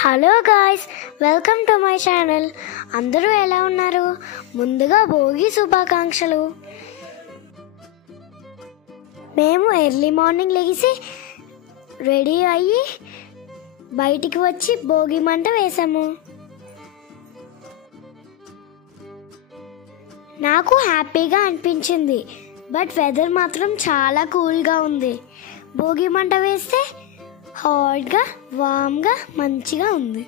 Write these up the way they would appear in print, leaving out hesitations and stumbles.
Hello guys, welcome to my channel. అందరూ ఎలా ఉన్నారు? ముందుగా భోగి శుభాకాంక్షలు. మేము ఎర్లీ మార్నింగ్ లెగిసి రెడీ అయ్యి బయటికి వచ్చి భోగి మంట వేసాము. నాకు హ్యాపీగా అనిపించింది, బట్ వెదర్ మాత్రం చాలా కూల్గా ఉంది. భోగి మంట వేస్తే హాట్గా వామ్గా మంచిగా ఉంది.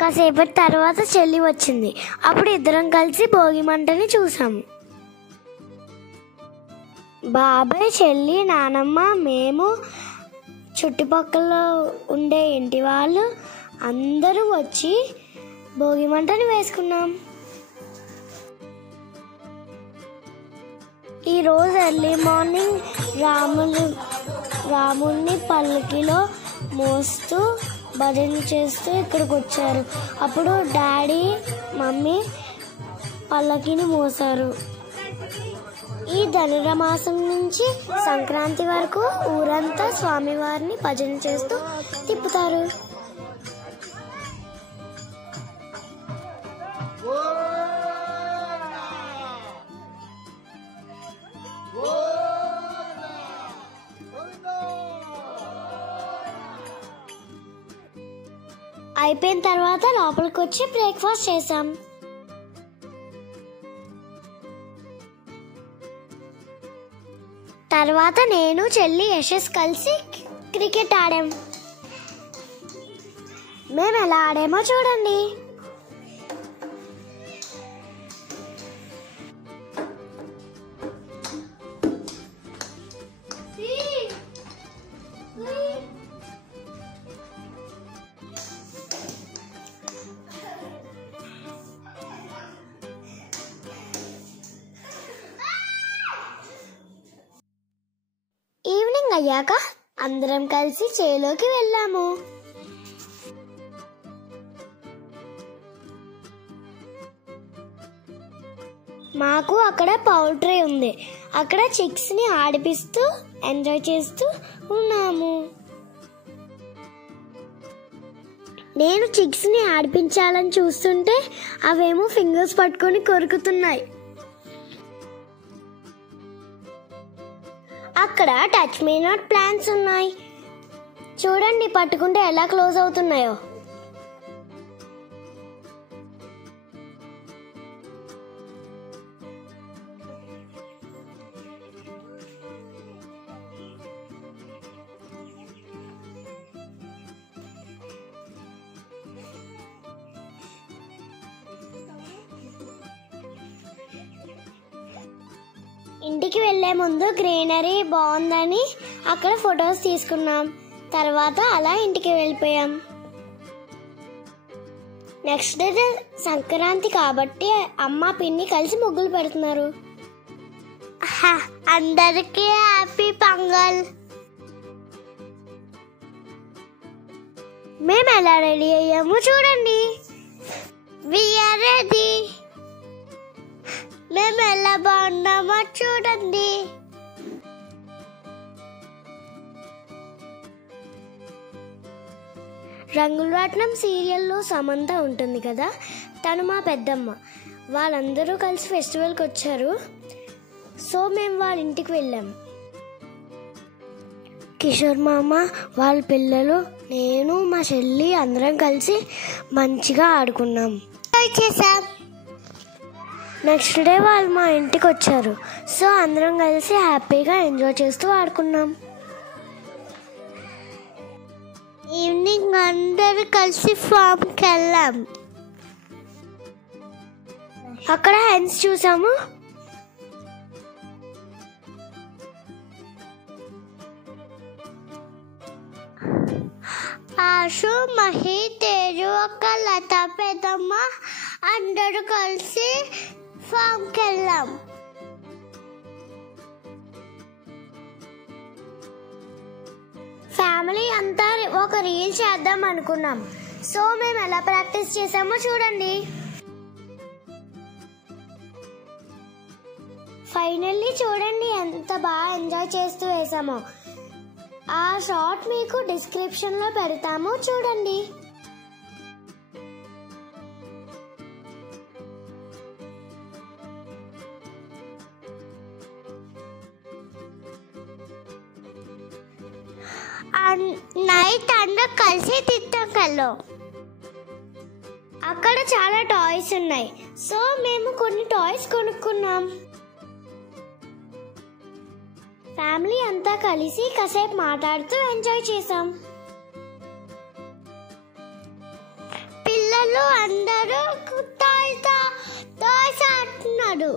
కాసేపటి తర్వాత చెల్లి వచ్చింది. అప్పుడు ఇద్దరం కలిసి భోగి మంటని చూసాము. బాబాయ్, చెల్లి, నానమ్మ, మేము, చుట్టుపక్కల ఉండే ఇంటి వాళ్ళు అందరూ వచ్చి భోగి మంటని వేసుకున్నాం. ఈరోజు ఎర్లీ మార్నింగ్ రాముడిని పల్లకిలో మోస్తూ భజన చేస్తూ ఇక్కడికి వచ్చారు. అప్పుడు డాడీ, మమ్మీ పల్లకిని మోసారు. ఈ ధనుర్మాసం నుంచి సంక్రాంతి వరకు ఊరంతా స్వామివారిని భజన చేస్తూ తిప్పుతారు. అయిపోయిన తర్వాత లోపలికి వచ్చి బ్రేక్ఫాస్ట్ చేసాం. తర్వాత నేను, చెల్లి, యశస్ కలిసి క్రికెట్ ఆడాం. మేము ఎలా ఆడామో చూడండి. ఈవినింగ్ అయ్యాక అందరం కలిసి చేలోకి వెళ్ళాము. మాకు అక్కడ పౌల్ట్రీ ఉంది. అక్కడ చిక్స్ ని ఆడిపిస్తూ ఎంజాయ్ చేస్తూ ఉన్నాము. నేను చిక్స్ ని ఆడిపించాలని చూస్తుంటే అవేమో ఫింగర్స్ పట్టుకొని కొరుకుతున్నాయి. అక్కడ టచ్ మీ నాట్ ప్లాంట్స్ ఉన్నాయి. చూడండి, పట్టుకుంటే ఎలా క్లోజ్ అవుతున్నాయో. ఇంటికి వెళ్లే ముందు గ్రీనరీ బాగుందని అక్కడ ఫొటోస్ తీసుకున్నాం. తర్వాత అలా ఇంటికి వెళ్ళిపోయాం. నెక్స్ట్ డే సంక్రాంతి కాబట్టి అమ్మ, పిన్ని కలిసి ముగ్గులు పెడుతున్నారు. అందరికీ హ్యాపీ పొంగల్. మేము ఎలా రెడీ అయ్యాము చూడండి. We are ready. మేము ఎలా బాగున్నామో చూడండి. రంగులరాట్నం సీరియల్లో సమంత ఉంటుంది కదా, తను మా పెద్దమ్మ. వాళ్ళందరూ కలిసి ఫెస్టివల్కి వచ్చారు. సో మేము వాళ్ళ ఇంటికి వెళ్ళాం. కిషోర్ మామ, వాళ్ళ పిల్లలు, నేను, మా చెల్లి అందరం కలిసి మంచిగా ఆడుకున్నాం. నెక్స్ట్ డే వాళ్ళు మా ఇంటికి వచ్చారు. సో అందరం కలిసి హ్యాపీగా ఎంజాయ్ చేస్తూ ఆడుకున్నాం. ఈవినింగ్ అందరూ కలిసి ఫామ్కి వెళ్ళాం. అక్కడ హెన్స్ చూసాము. ఆశు, మహి, తేజు, ఒక లత, పెద్దమ్మ అందరూ కలిసి ఫామ్కి వెళ్ళాం. ఫ్యామిలీ అంతా ఒక రీల్ చేద్దాం అనుకున్నాం. సో మేము ఎలా ప్రాక్టీస్ చేసామో చూడండి. ఫైనల్లీ చూడండి ఎంత బాగా ఎంజాయ్ చేస్తూ వేసామో. ఆ షార్ట్ మీకు డిస్క్రిప్షన్లో పెడతాము, చూడండి. నైట్ అందరూ కలిసి తిట్టాం కల్లో. అక్కడ చాలా టాయ్స్ ఉన్నాయి, సో మేము కొన్ని టాయ్స్ కొనుక్కున్నాం. ఫ్యామిలీ అంతా కలిసి కాసేపు మాట్లాడుతూ ఎంజాయ్ చేసాం. పిల్లలు అందరూ టాయ్స్ ఆడుతున్నారు.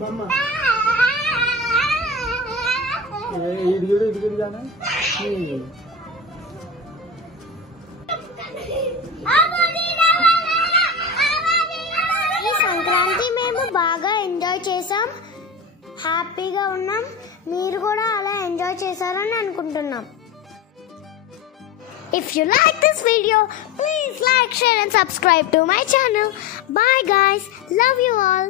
मम्मा इधर जाना ఈ సంక్రాంతి మేము బాగా ఎంజాయ్ చేసాం, హ్యాపీగా ఉన్నాం. మీరు కూడా అలా ఎంజాయ్ చేశారని అనుకుంటున్నాం. If you like this video, please like, share and subscribe to my channel. Bye guys, love you all.